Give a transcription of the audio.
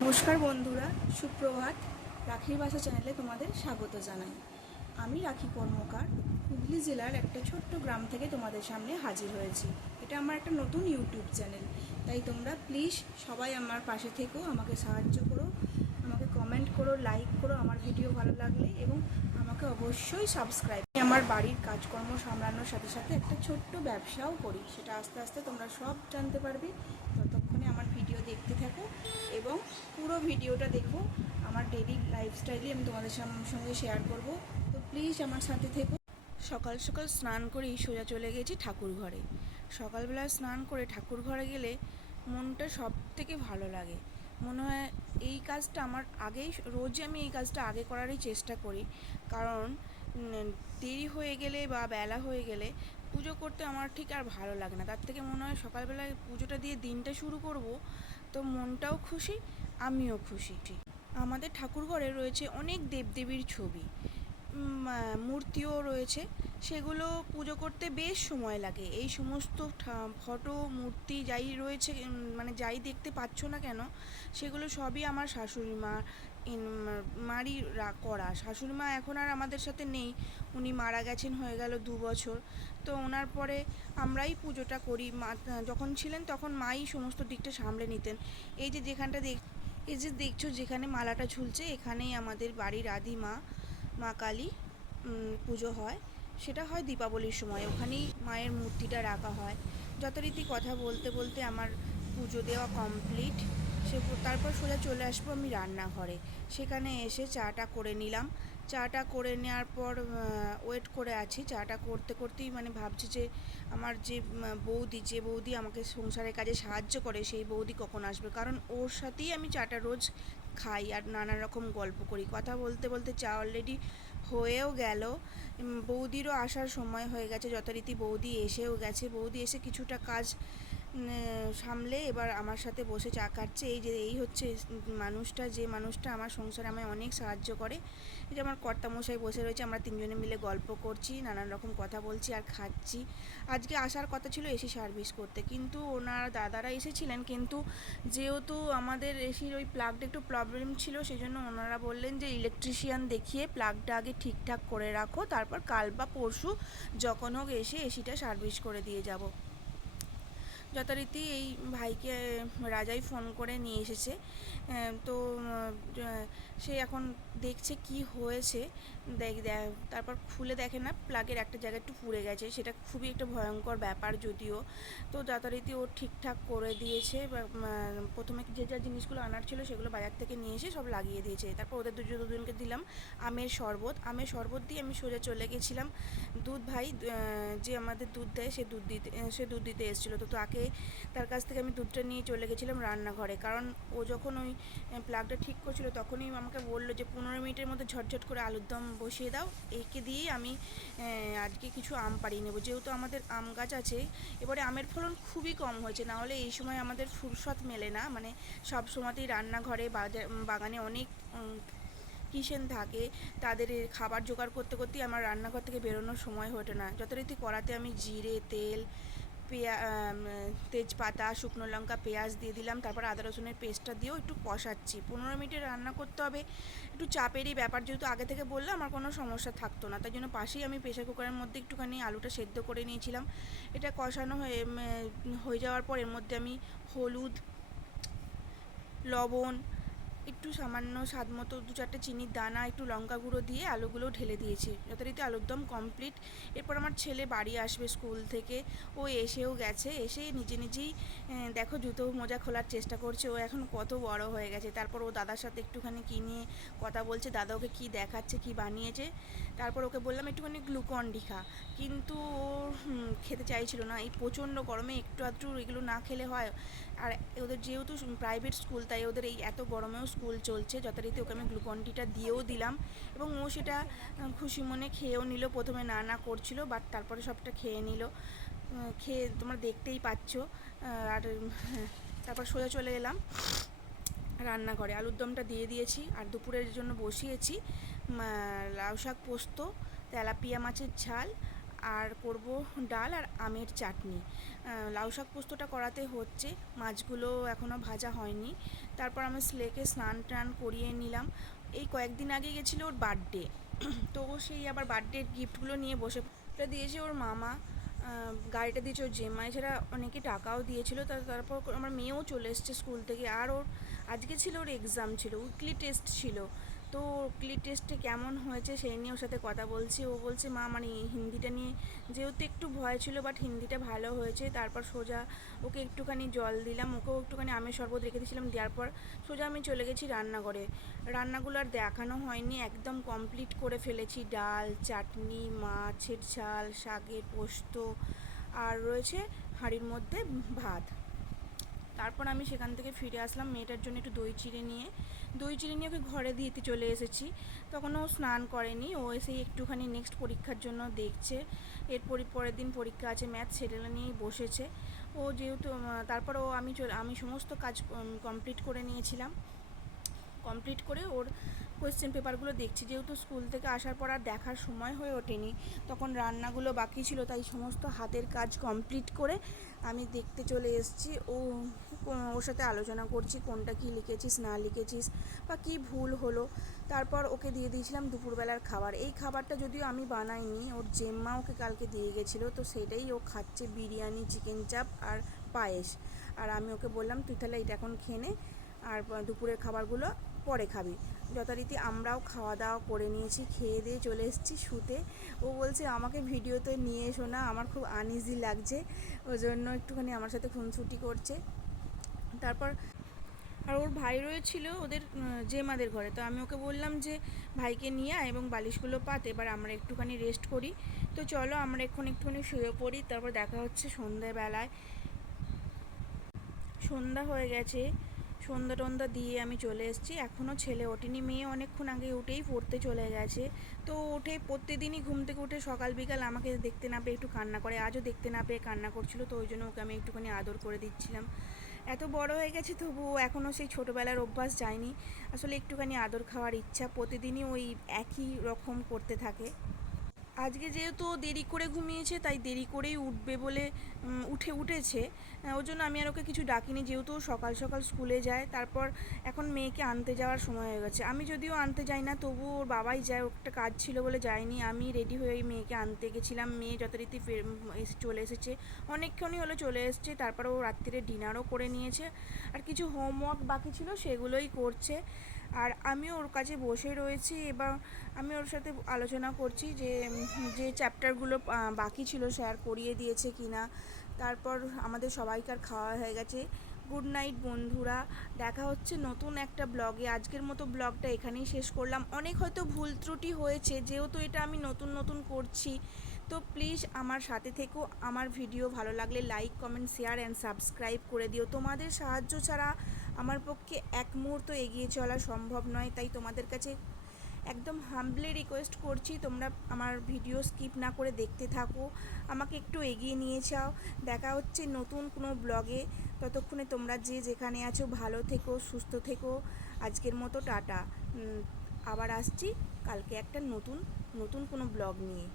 নমস্কার বন্ধুরা, সুপ্রভাত। রাখির বাসা চ্যানেলে তোমাদের স্বাগত জানাই। আমি রাখি কর্মকার হুগলি জেলার একটা ছোট্ট গ্রাম থেকে তোমাদের সামনে হাজির হয়েছি। এটা আমার একটা নতুন ইউটিউব চ্যানেল, তাই তোমরা প্লিজ সবাই আমার পাশে থেকো, আমাকে সাহায্য করো, আমাকে কমেন্ট করো, লাইক করো আমার ভিডিও ভালো লাগলে, এবং আমাকে অবশ্যই সাবস্ক্রাইব। আমি আমার বাড়ির কাজকর্ম সামলানোর সাথে সাথে একটা ছোট্ট ব্যবসাও করি, সেটা আস্তে আস্তে তোমরা সব জানতে পারবে। ততক্ষণে আমার ভিডিও দেখতে থাকো এবং পুরো ভিডিওটা দেখো। আমার ডেইলি লাইফস্টাইলই আমি তোমাদের সঙ্গে শেয়ার করব, তো প্লিজ আমার সাথে থেকো। সকাল সকাল স্নান করেই সোজা চলে গেছি ঠাকুর ঘরে। সকালবেলা স্নান করে ঠাকুর ঘরে গেলে মনটা সব থেকে ভালো লাগে। মনে হয় এই কাজটা আমার আগেই, রোজই আমি এই কাজটা আগে করারই চেষ্টা করি, কারণ দেরি হয়ে গেলে বা বেলা হয়ে গেলে পুজো করতে আমার ঠিক আর ভালো লাগে না। তার থেকে মনে হয় সকালবেলায় পুজোটা দিয়ে দিনটা শুরু করব, তো মনটাও খুশি, আমিও খুশি। আমাদের ঠাকুরঘরে রয়েছে অনেক দেবদেবীর ছবি, মূর্তিও রয়েছে। সেগুলো পুজো করতে বেশ সময় লাগে। এই সমস্ত ফটো, মূর্তি যাই রয়েছে, মানে যাই দেখতে পাচ্ছ না কেন, সেগুলো সবই আমার শাশুড়ি মা মারই করা। শাশুড়ি মা এখন আর আমাদের সাথে নেই, উনি মারা গেছেন হয়ে গেল 2 বছর। তো ওনার পরে আমরাই পুজোটা করি। মা যখন ছিলেন তখন মাই সমস্ত দিকটা সামলে নিতেন। এই যে দেখছো যেখানে মালাটা ঝুলছে, এখানেই আমাদের বাড়ির আদি মা, মা কালী পুজো হয়। সেটা হয় দীপাবলির সময়, ওখানেই মায়ের মূর্তিটা রাখা হয়। যথারীতি কথা বলতে বলতে আমার পুজো দেওয়া কমপ্লিট। তারপর সোজা চলে আসবো আমি রান্নাঘরে। সেখানে এসে চাটা করে নিলাম। চাটা করে নেওয়ার পর ওয়েট করে আছি। চাটা করতে করতেই মানে ভাবছি যে আমার যে বৌদি আমাকে সংসারের কাজে সাহায্য করে, সেই বৌদি কখন আসবে, কারণ ওর সাথেই আমি চাটা রোজ খাই আর নানা রকম গল্প করি। কথা বলতে বলতে চা অলরেডি হয়েও গেল। বৌদিরও আসার সময় হয়ে গেছে, যথারীতি বৌদি এসেও গেছে। বৌদি এসে কিছুটা কাজ সামলে এবার আমার সাথে বসে চা খাচ্ছে। এই হচ্ছে যে মানুষটা আমার সংসারে আমায় অনেক সাহায্য করে। এই যে আমার কর্তামশাই বসে রয়েছে, আমরা তিনজনে মিলে গল্প করছি, নানান রকম কথা বলছি আর খাচ্ছি। আজকে আসার কথা ছিল এসি সার্ভিস করতে, কিন্তু ওনার দাদারা এসেছিলেন, কিন্তু যেহেতু আমাদের এসির ওই প্লাগটা একটু প্রবলেম ছিল, সেই জন্য ওনারা বললেন যে ইলেকট্রিশিয়ান দেখিয়ে প্লাগটা আগে ঠিকঠাক করে রাখো, তারপর কাল বা পরশু যখন হোক এসে এসিটা সার্ভিস করে দিয়ে যাব। যথারীতি এই ভাইকে রাজাই ফোন করে নিয়ে এসেছে। তো সে এখন দেখছে কি হয়েছে। তারপর খুলে দেখে না, প্লাগের একটা জায়গা একটু পুড়ে গেছে। সেটা খুবই একটা ভয়ঙ্কর ব্যাপার যদিও। তো যথারীতি ও ঠিকঠাক করে দিয়েছে। প্রথমে যে যা জিনিসগুলো আনার ছিল সেগুলো বাজার থেকে নিয়ে এসে সব লাগিয়ে দিয়েছে। তারপর ওদের দুজনকে দিলাম আমের শরবত দিয়ে আমি সোজা চলে গেছিলাম দুধ ভাই, যে আমাদের দুধ দেয়, সে দুধ দিতে এসেছিলো। তো তার কাছ থেকে আমি দুধটা নিয়ে চলে গেছিলাম রান্নাঘরে, কারণ ও যখন ওই প্লাগটা ঠিক করছিল তখনই আমাকে বললো যে 15 মিনিটের মধ্যে ঝটঝট করে আলুর দম বসিয়ে দাও। একে দিয়েই আমি আজকে কিছু আম পাড়িয়ে নেবো, যেহেতু আমাদের আম গাছ আছে। এবারে আমের ফলন খুবই কম হয়েছে, না হলে এই সময় আমাদের ফুরসত মেলে না, মানে সব সময়তেই রান্নাঘরে বাগানে অনেক কিচেন থাকে, তাদের খাবার জোগাড় করতে করতেই আমার রান্নাঘর থেকে বেরোনোর সময় হতো না। যথারীতি কড়াতে আমি জিরে, তেল, তেজপাতা, শুকনো লঙ্কা, পেঁয়াজ দিয়ে দিলাম। তারপর আদা রসুনের পেস্টটা দিয়েও একটু কষাচ্ছি। 15 মিনিটে রান্না করতে হবে, একটু চাপেরই ব্যাপার। যেহেতু আগে থেকে বললে আমার কোনো সমস্যা থাকতো না, তাই জন্য পাশেই আমি প্রেশার কুকারের মধ্যে একটুখানি আলুটা সেদ্ধ করে নিয়েছিলাম। এটা কষানো হয়ে যাওয়ার পর এর মধ্যে আমি হলুদ, লবণ, একটু সামান্য স্বাদ মতো 2-4টে চিনির দানা, একটু লঙ্কা গুঁড়ো দিয়ে আলুগুলো ঢেলে দিয়েছি। যথারীতি আলুর দম কমপ্লিট। এরপর আমার ছেলে বাড়ি আসবে স্কুল থেকে, ও এসেও গেছে। এসে নিজেই দেখো জুতো মোজা খোলার চেষ্টা করছে। ও এখন কত বড় হয়ে গেছে। তারপর ও দাদার সাথে একটুখানি কী নিয়ে কথা বলছে, দাদা ওকে কী দেখাচ্ছে, কী বানিয়েছে। তারপর ওকে বললাম একটুখানি গ্লুকন-ডি খা, কিন্তু ও খেতে চাইছিল না। এই প্রচণ্ড গরমে একটু আধটু এগুলো না খেলে হয়। আর ওদের যেহেতু প্রাইভেট স্কুল, তাই ওদের এই এত গরমেও স্কুল চলছে। যথারীতি ওকে আমি গ্লুকন-ডিটা দিয়েও দিলাম, এবং ও সেটা খুশি মনে খেয়েও নিল। প্রথমে না করছিল, বাট তারপরে সবটা খেয়ে নিল। খেয়ে তোমরা দেখতেই পাচ্ছ। আর তারপর সোজা চলে এলাম রান্নাঘরে। আলুর দমটা দিয়ে দিয়েছি, আর দুপুরের জন্য বসিয়েছি লাউ শাক পোস্ত, তেলাপিয়া মাছের ঝাল আর করব ডাল আর আমের চাটনি। লাউ শাক পোস্তটা করাতে হচ্ছে, মাছগুলো এখনও ভাজা হয়নি। তারপর আমি স্লেকে স্নান টান করিয়ে নিলাম। এই কয়েকদিন আগে গেছিলো ওর বার্থডে, তো সেই আবার বার্থডের গিফটগুলো নিয়ে বসে দিয়েছে ওর মামা, গাড়িটা দিয়েছে ওর জেম্মা, এছাড়া অনেকে টাকাও দিয়েছিল। তারপর আমার মেয়েও চলে এসছে স্কুল থেকে। আর ওর আজকে ছিল ওর এক্সাম, ছিল উইকলি টেস্ট ছিল। তো উইকলি টেস্টে কেমন হয়েছে সেই নিয়ে ওর সাথে কথা বলছি। ও বলছে মা আমার হিন্দিটা নিয়ে যেহেতু একটু ভয় ছিল, বাট হিন্দিটা ভালো হয়েছে। তারপর সোজা ওকে একটুখানি জল দিলাম, ওকেও একটুখানি আমের শরবত রেখে দিয়েছিলাম, দেওয়ার পর সোজা আমি চলে গেছি রান্নাঘরে। রান্নাগুলো আর দেখানো হয়নি, একদম কমপ্লিট করে ফেলেছি। ডাল, চাটনি, মাছের ঝাল, শাকের পোস্ত, আর রয়েছে হাঁড়ির মধ্যে ভাত। তারপর আমি সেখান থেকে ফিরে আসলাম মেয়েটার জন্য একটু দই চিড়ে নিয়ে ওকে ঘরে দিতে চলে এসেছি। তখন ও স্নান করেনি, ও এসেই একটুখানি নেক্সট পরীক্ষার জন্য দেখছে। পরের দিন পরীক্ষা আছে ম্যাথ, সেটা নিয়েই বসেছে ও যেহেতু। তারপর আমি সমস্ত কাজ কমপ্লিট করে নিয়েছিলাম। কমপ্লিট করে ওর কোয়েশ্চেন পেপারগুলো দেখছি, যেহেতু স্কুল থেকে আসার পর আর দেখার সময় হয়ে ওঠেনি, তখন রান্নাগুলো বাকি ছিল, তাই সমস্ত হাতের কাজ কমপ্লিট করে আমি দেখতে চলে এসেছি। ওর সাথে আলোচনা করছি কোনটা কী লিখেছিস না লিখেছিস বা কী ভুল হলো। তারপর ওকে দিয়ে দিয়েছিলাম দুপুরবেলার খাবার। এই খাবারটা যদিও আমি বানাইনি, ওর জেম্মা ওকে কালকে দিয়ে গেছিলো, তো সেটাই ও খাচ্ছে, বিরিয়ানি, চিকেন চাপ আর পায়েস। আর আমি ওকে বললাম তুই তাহলে এটা এখন খেয়ে নে, আর দুপুরের খাবারগুলো পরে খাবি। যথারীতি আমরাও খাওয়া দাওয়া করে নিয়েছি, খেয়ে দিয়ে চলে এসেছি শুতে। ও বলছে আমাকে ভিডিওতে নিয়ে এসো না, আমার খুব আনইজি লাগছে, ওই জন্য একটুখানি আমার সাথে খুনসুটি করছে। তারপর আর ওর ভাই রয়েছিল ওদের জেমাদের ঘরে, তো আমি ওকে বললাম যে ভাইকে নিয়ে আয় এবং বালিশগুলো পাত, এবার আমরা একটুখানি রেস্ট করি। তো চলো আমরা একটুখানি শুয়ে পড়ি। তারপর দেখা হচ্ছে সন্ধ্যাবেলায়। সন্ধ্যা হয়ে গেছে, সন্ধ্যা টন্ধা দিয়ে আমি চলে এসেছি। এখনও ছেলে ওঠেনি, মেয়ে অনেকক্ষণ আগে উঠেই পড়তে চলে গেছে। তো উঠে প্রত্যেকদিনই ঘুম থেকে উঠে সকাল বিকাল আমাকে দেখতে না পেয়ে একটু কান্না করে, আজও দেখতে না পেয়ে কান্না করছিল, তো ওই জন্য ওকে আমি একটুখানি আদর করে দিচ্ছিলাম। এত বড় হয়ে গেছে তবুও এখনও সেই ছোটোবেলার অভ্যাস যায়নি। আসলে একটুখানি আদর খাওয়ার ইচ্ছা, প্রতিদিনই ওই একই রকম করতে থাকে। আজকে যেহেতু দেরি করে ঘুমিয়েছে, তাই দেরি করেই উঠবে বলে উঠেছে। ওর জন্য আমি আর ওকে কিছু ডাকিনি, যেহেতু সকাল সকাল স্কুলে যায়। তারপর এখন মেয়েকে আনতে যাওয়ার সময় হয়ে গেছে। আমি যদিও আনতে যাই না, তবু ওর বাবাই যায়, ওর একটা কাজ ছিল বলে যায়নি। আমি রেডি হয়ে মেয়েকে আনতে গেছিলাম। মেয়ে যথারীতি চলে এসেছে, অনেকক্ষণই হলো চলে এসেছে। তারপর ও রাত্রিরে ডিনারও করে নিয়েছে, আর কিছু হোমওয়ার্ক বাকি ছিল সেগুলোই করছে। আর আমিও ওর কাছে বসে রয়েছি, এবার আমি ওর সাথে আলোচনা করছি যে চ্যাপ্টারগুলো বাকি ছিল শেয়ার করিয়ে দিয়েছে কি না। তারপর আমাদের সবাইকার খাওয়া হয়ে গেছে। গুড নাইট বন্ধুরা, দেখা হচ্ছে নতুন একটা ব্লগে। আজকের মতো ব্লগটা এখানেই শেষ করলাম। অনেক হয়তো ভুল ত্রুটি হয়েছে, যেহেতু এটা আমি নতুন করছি, তো প্লিজ আমার সাথে থেকো। আমার ভিডিও ভালো লাগলে like, comment, share and subscribe করে দিও। তোমাদের সাহায্য ছাড়া আমার পক্ষে এক মুহূর্ত এগিয়ে চলা সম্ভব নয়, তাই তোমাদের কাছে একদম হাম্বলি রিকোয়েস্ট করছি তোমরা আমার ভিডিও স্কিপ না করে দেখতে থাকো, আমাকে একটু এগিয়ে নিয়ে যাও। দেখা হচ্ছে নতুন কোনো ব্লগে, ততক্ষণে তোমরা যে যেখানে আছো ভালো থেকো, সুস্থ থেকো। আজকের মতো টাটা। আবার আসছি কালকে একটা নতুন কোনো ব্লগ নিয়ে।